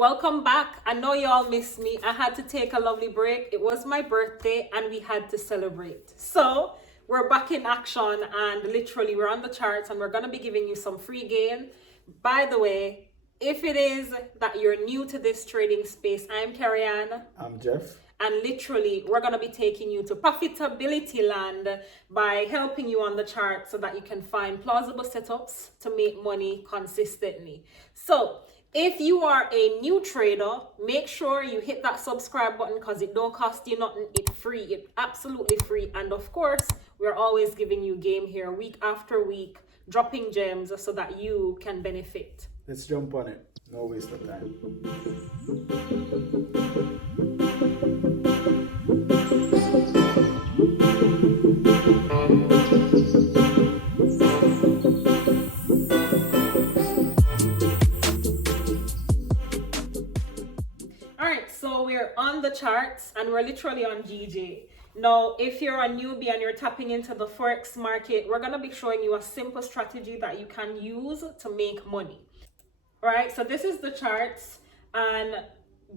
Welcome back. I know y'all missed me. I had to take a lovely break. It was my birthday and we had to celebrate. So we're back in action and literally we're on the charts and we're going to be giving you some free gain. By the way, if it is that you're new to this trading space, I'm Carrie Ann. I'm Jeff. And literally, we're going to be taking you to profitability land by helping you on the chart so that you can find plausible setups to make money consistently. So if you are a new trader, make sure you hit that subscribe button because it don't cost you nothing. It's free. It's absolutely free. And of course, we're always giving you game here week after week, dropping gems so that you can benefit. Let's jump on it. No waste of time. So we're on the charts and we're literally on GJ. Now, if you're a newbie and you're tapping into the Forex market, we're going to be showing you a simple strategy that you can use to make money. Right? So this is the charts, and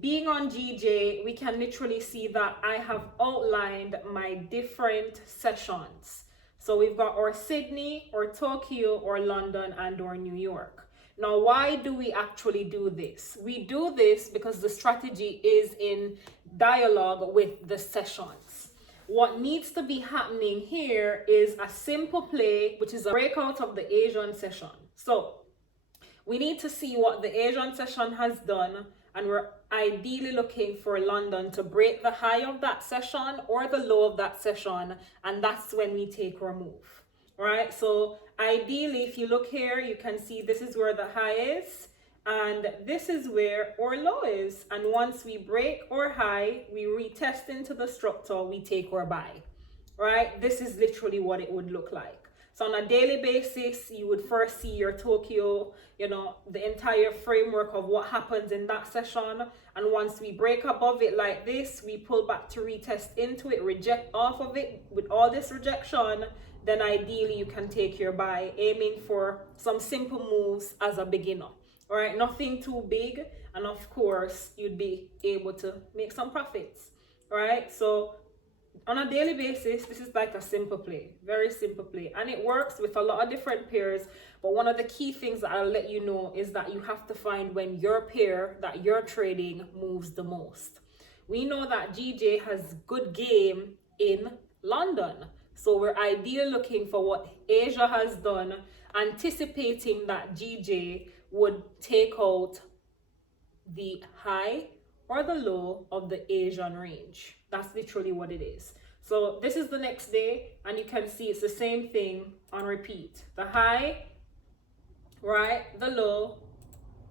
being on GJ, we can literally see that I have outlined my different sessions. So we've got our Sydney, or Tokyo, or London, and or New York. Now, why do we actually do this? We do this because the strategy is in dialogue with the sessions. What needs to be happening here is a simple play, which is a breakout of the Asian session. So we need to see what the Asian session has done, and we're ideally looking for London to break the high of that session or the low of that session, and that's when we take our move. Right? So ideally, if you look here, you can see this is where the high is and this is where our low is. And once we break our high, we retest into the structure, we take our buy. Right? This is literally what it would look like. So on a daily basis, you would first see your Tokyo, the entire framework of what happens in that session. And once we break above it like this, we pull back to retest into it, reject off of it. With all this rejection, then ideally you can take your buy, aiming for some simple moves as a beginner. All right, nothing too big. And of course, you'd be able to make some profits. All right, so on a daily basis, this is like a simple play, very simple play, and it works with a lot of different pairs. But one of the key things that I'll let you know is that you have to find when your pair that you're trading moves the most. We know that GJ has good game in London, so we're ideally looking for what Asia has done, anticipating that GJ would take out the high or the low of the Asian range. That's literally what it is. So this is the next day, and you can see it's the same thing on repeat. The high, right, the low,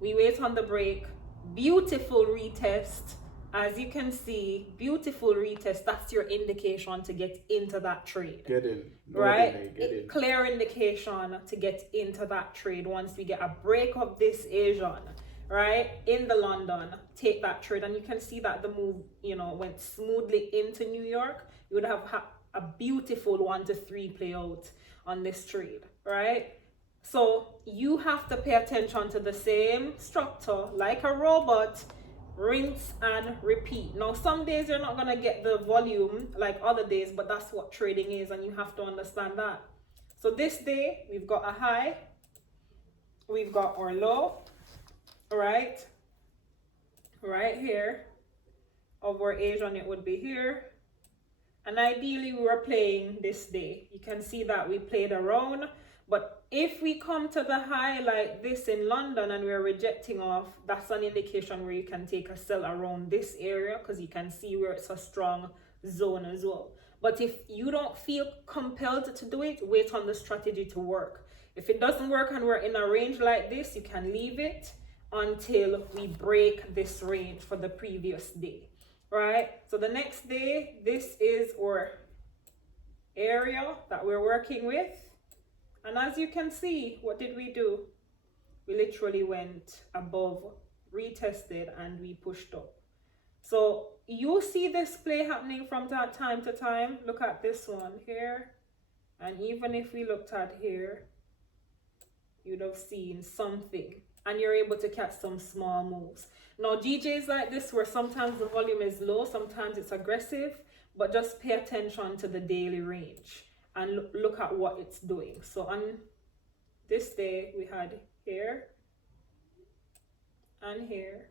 we wait on the break, beautiful retest. As you can see, beautiful retest. That's your indication to get into that trade. Get in. Right? Get in. Clear indication to get into that trade once we get a break of this Asian. Right, in the London, take that trade, and you can see that the move, went smoothly into New York. You would have a beautiful 1 to 3 play out on this trade, right? So you have to pay attention to the same structure like a robot, rinse and repeat. Now, some days you're not gonna get the volume like other days, but that's what trading is, and you have to understand that. So this day we've got a high, we've got our low. Right here of our Asian, it would be here, and ideally we were playing this day. You can see that we played around, but if we come to the high like this in London and we're rejecting off, that's an indication where you can take a sell around this area, because you can see where it's a strong zone as well. But if you don't feel compelled to do it, wait on the strategy to work. If it doesn't work and we're in a range like this, you can leave it until we break this range for the previous day, right? So the next day, this is our area that we're working with. And as you can see, what did we do? We literally went above, retested, and we pushed up. So you see this play happening from time to time. Look at this one here. And even if we looked at here, you'd have seen something and you're able to catch some small moves. Now GJs like this where sometimes the volume is low, sometimes it's aggressive, but just pay attention to the daily range and look at what it's doing. So on this day we had here and here,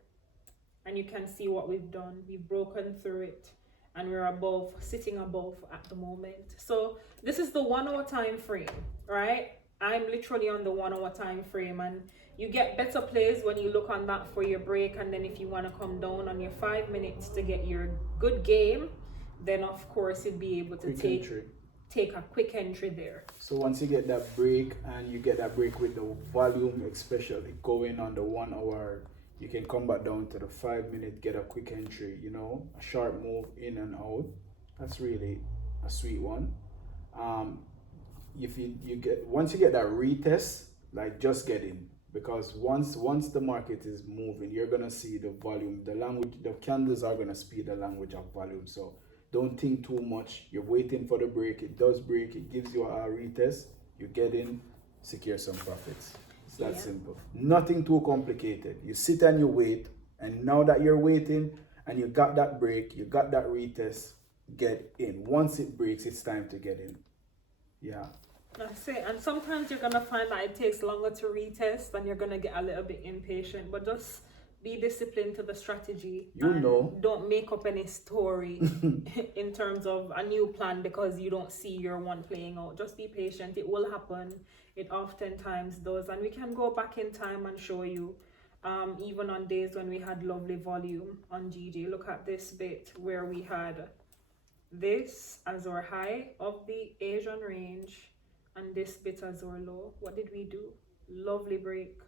and you can see what we've done. We've broken through it and we're above, sitting above at the moment. So this is the 1 hour time frame, right? I'm literally on the 1 hour time frame, and you get better plays when you look on that for your break. And then if you want to come down on your 5 minutes to get your good game, then of course you'd be able to take a quick entry there. So once you get that break, and you get that break with the volume, especially going on the 1 hour, you can come back down to the 5 minute, get a quick entry, you know, a sharp move in and out. That's really a sweet one. If you get, once you get that retest, like, just get in, because once the market is moving, you're gonna see the volume, the language, the candles are gonna speak the language of volume. So don't think too much. You're waiting for the break. It does break, it gives you a retest, you get in, secure some profits. It's that simple. Nothing too complicated. You sit and you wait, and now that you're waiting and you got that break, you got that retest, get in. Once it breaks, it's time to get in. Yeah. That's it. And sometimes you're gonna find that it takes longer to retest and you're gonna get a little bit impatient, but just be disciplined to the strategy. You know. Don't make up any story in terms of a new plan because you don't see your one playing out. Just be patient. It will happen. It oftentimes does. And we can go back in time and show you, even on days when we had lovely volume on GJ. Look at this bit where we had this as our high of the Asian range and this bit as our low. What did we do? Lovely break,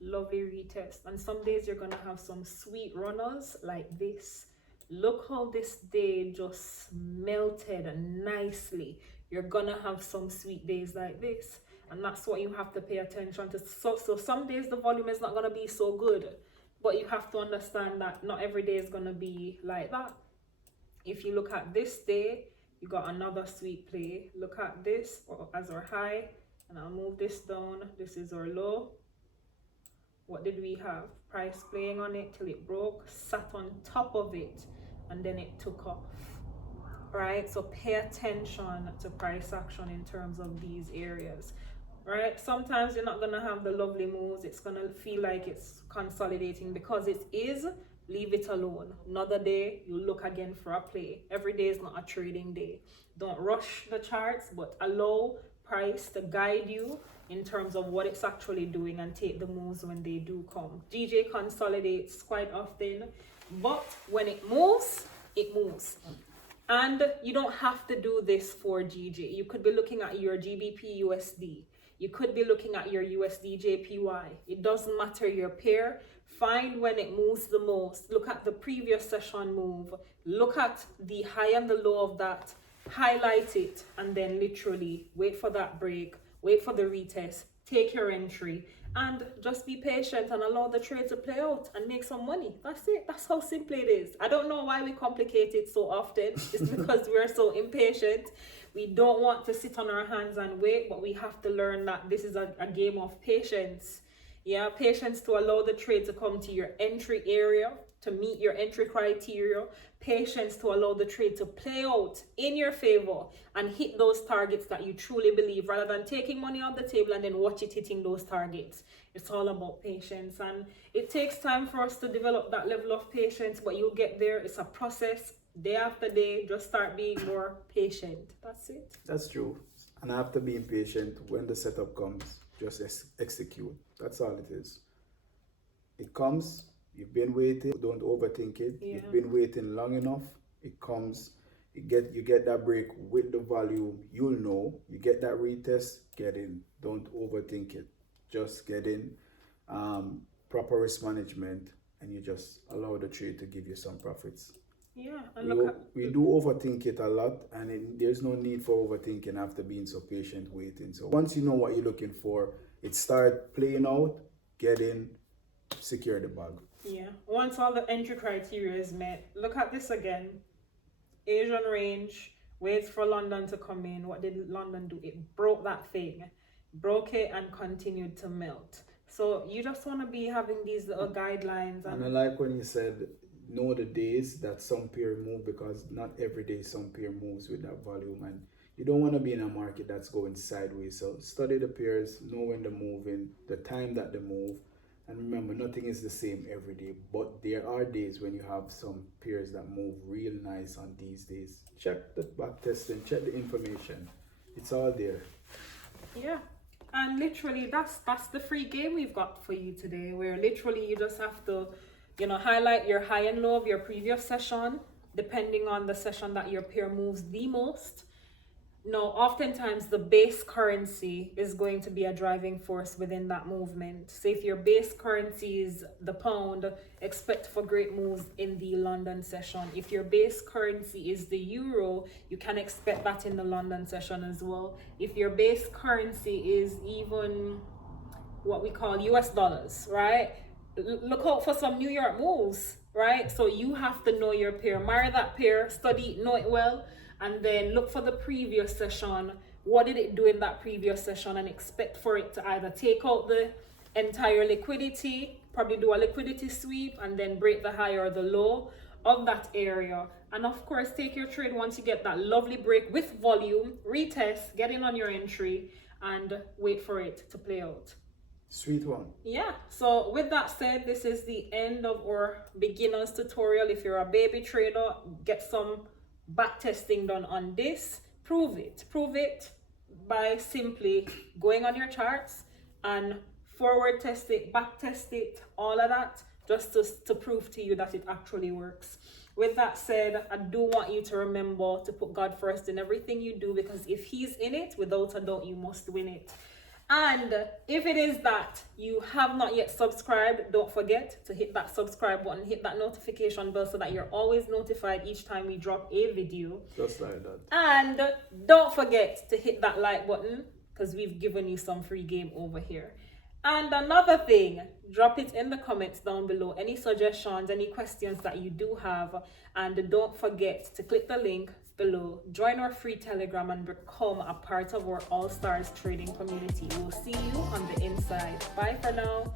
lovely retest. And some days you're gonna have some sweet runners like this. Look how this day just melted nicely. You're gonna have some sweet days like this, and that's what you have to pay attention to. So some days the volume is not gonna be so good, but you have to understand that not every day is gonna be like that. If you look at this day, you got another sweet play. Look at this as our high, and I'll move this down. This is our low. What did we have? Price playing on it till it broke, sat on top of it, and then it took off. Right? So pay attention to price action in terms of these areas. Right? Sometimes you're not gonna have the lovely moves. It's gonna feel like it's consolidating because it is. Leave it alone. Another day, you look again for a play. Every day is not a trading day. Don't rush the charts, but allow price to guide you in terms of what it's actually doing and take the moves when they do come. GJ consolidates quite often, but when it moves, it moves. And you don't have to do this for GJ. You could be looking at your GBP USD. You could be looking at your USD JPY. It doesn't matter your pair. Find when it moves the most. Look at the previous session move. Look at the high and the low of that. Highlight it, and then literally wait for that break. Wait for the retest. Take your entry. And just be patient and allow the trade to play out and make some money. That's it. That's how simple it is. I don't know why we complicate it so often. It's because we're so impatient. We don't want to sit on our hands and wait, but we have to learn that this is a game of patience. Yeah, patience to allow the trade to come to your entry area, to meet your entry criteria. Patience to allow the trade to play out in your favor and hit those targets that you truly believe, rather than taking money off the table and then watch it hitting those targets. It's all about patience, and it takes time for us to develop that level of patience, but you'll get there. It's a process. Day after day, just start being more patient. That's it. That's true. And after being patient, when the setup comes, just execute. That's all it is. It comes, you've been waiting, don't overthink it. Yeah. You've been waiting long enough. It comes, you get that break with the volume, you'll know. You get that retest, get in. Don't overthink it. Just get in. Proper risk management, and you just allow the trade to give you some profits. Yeah, and we do overthink it a lot, and there's no need for overthinking after being so patient waiting. So once you know what you're looking for, it start playing out, get in, secure the bag. Yeah, once all the entry criteria is met, look at this again. Asian range, waits for London to come in. What did London do? It broke that thing, broke it and continued to melt. So you just want to be having these little guidelines. And I like when you said know the days that some pair move, because not every day some pair moves with that volume, and you don't want to be in a market that's going sideways. So study the pairs, know when they're moving, the time that they move, and remember nothing is the same every day, but there are days when you have some pairs that move real nice on these days. Check the back testing, check the information. It's all there. Yeah. And literally that's the free game we've got for you today, where literally you just have to, highlight your high and low of your previous session, depending on the session that your pair moves the most. Now, oftentimes the base currency is going to be a driving force within that movement. So if your base currency is the pound, expect for great moves in the London session. If your base currency is the euro, you can expect that in the London session as well. If your base currency is even what we call US dollars, right? Look out for some New York moves, right? So you have to know your pair, marry that pair, study, know it well, and then look for the previous session. What did it do in that previous session? And expect for it to either take out the entire liquidity, probably do a liquidity sweep, and then break the high or the low of that area. And of course, take your trade once you get that lovely break with volume, retest, get in on your entry, and wait for it to play out. Sweet one. Yeah, so with that said, this is the end of our beginners tutorial. If you're a baby trader, get some back testing done on this. Prove it by simply going on your charts and forward test it, back test it, all of that, just to prove to you that it actually works. With that said, I do want you to remember to put God first in everything you do, because if he's in it, without a doubt, you must win it. And if it is that you have not yet subscribed, don't forget to hit that subscribe button, hit that notification bell so that you're always notified each time we drop a video. Just like that. And don't forget to hit that like button, because we've given you some free game over here. And another thing, drop it in the comments down below, any suggestions, any questions that you do have. And don't forget to click the link below, join our free Telegram, and become a part of our All Stars trading community. We'll see you on the inside. Bye for now.